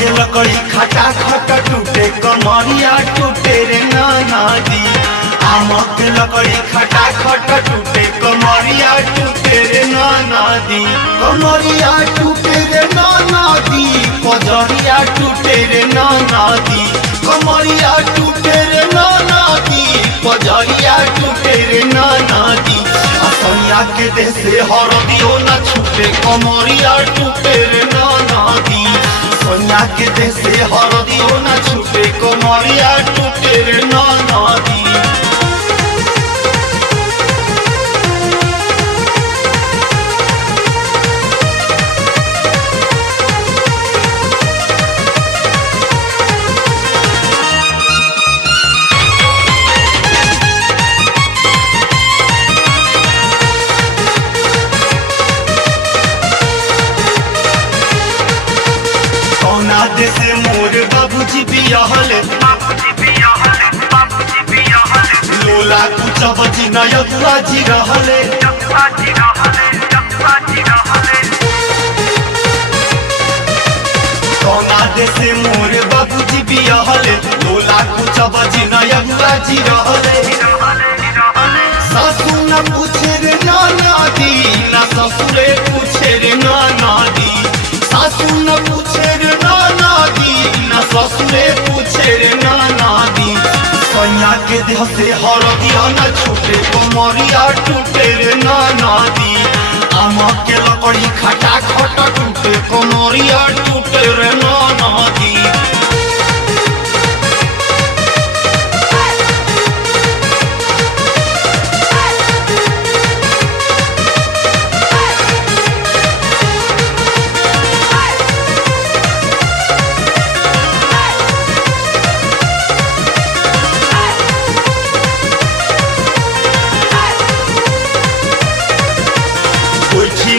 के लकड़ी खटा खटा टूटे कमरिया टूटे रे नाना दी। आम के लकड़ी खटा खटा टूटे कमरिया टूटे रे नाना दी। कमरिया टूटे रे नाना दी, पजरिया टूटे रे नाना दी। कमरिया टूटे रे नाना दी, पजरिया टूटे रे नाना दी। असैया के देह से हरदियो न छूटे कमरिया टूटे रे नाना दी। असैया के देह से हरदियो न छूटे कमरिया टूटे रे नाना दी। कौना देश मोर बाबूजी बियाहले, लोला कुछ बजी नयकुआ जी रहले। कौना देश मोर बाबूजी बियाहले, लोला कुछ बजी नयकुआ जी रहले। सासू न पूछे रे नाना दी, ना ससुरे पूछे रे नाना दी। सासू न पूछे रे नाना दी, ना ससुरे पूछे रे नाना दी। सैया के देह से हरदिया न छूटे कमरिया टूटे रे नाना दी। आम के लकड़ी खटा खटा टूटे कमरिया टूटे रे नाना दी।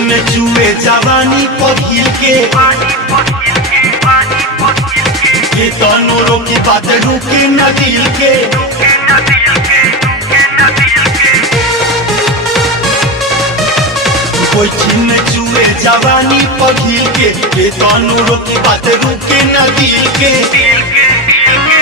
में जुए जवानी पखिल के, ये तनों की बात रुके न दिल के। कोई छीन जुए जवानी पखिल के, ये तनों की बात रुके न दिल के।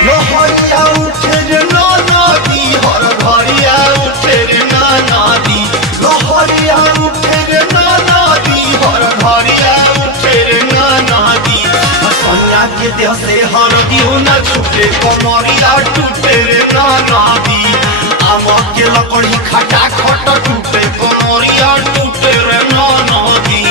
लोहरिया उठे रे नाना दी, हर घरिया उठे रे नाना दी। लोहरिया उठे रे नाना दी, हर घरिया उठे रे नाना दी। सैया के देह से हरदियो न छूटे कमरिया टूटे रे नाना दी। आम के लकड़ी खटा खटा टूटे कमरिया टूटे रे नाना दी।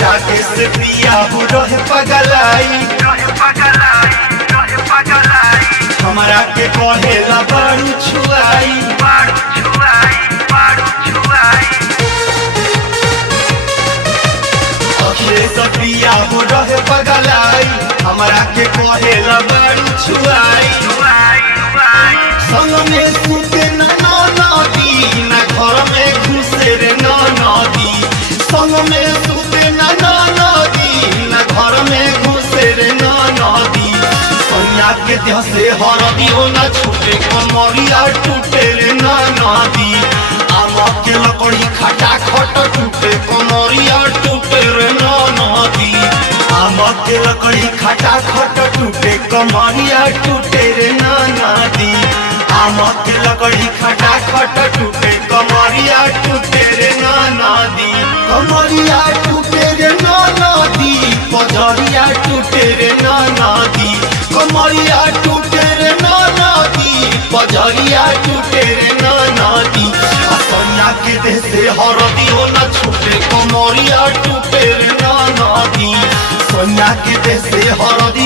राकेश प्रिया हो रहे पगलाई, हमारा के कहेला बारू छुआई। अखिलेश प्रिया हो रहे पगलाई, हमारा के कहेला बारू छुआई। संग में सुते न नाना दी, न घर में घुसे रे नाना दी। संग में सुते न नाना दी, न घर में घुसे रे नाना दी। सैया के देह से हरदियो न छूटे कमरिया टूटे रे नाना दी। आम के लकड़ी खटा खटा टूटे कमरिया टूटे रे नाना दी। आम के लकड़ी खटा खटा टूटे कमरिया टूटे रे नाना दी। आम के लकड़ी खटा खटा टूटे कमरिया टूटे रे नाना दी। कमरिया टूटे रे नाना दी, पजरिया टूटे रे नाना दी। कमरिया टूटे रे नाना दी, पजरिया टूटे रे नाना दी। सैया के देह से हरदियो न छूटे कमरिया टूटे रे नाना दी। सैया के देह से हरदियो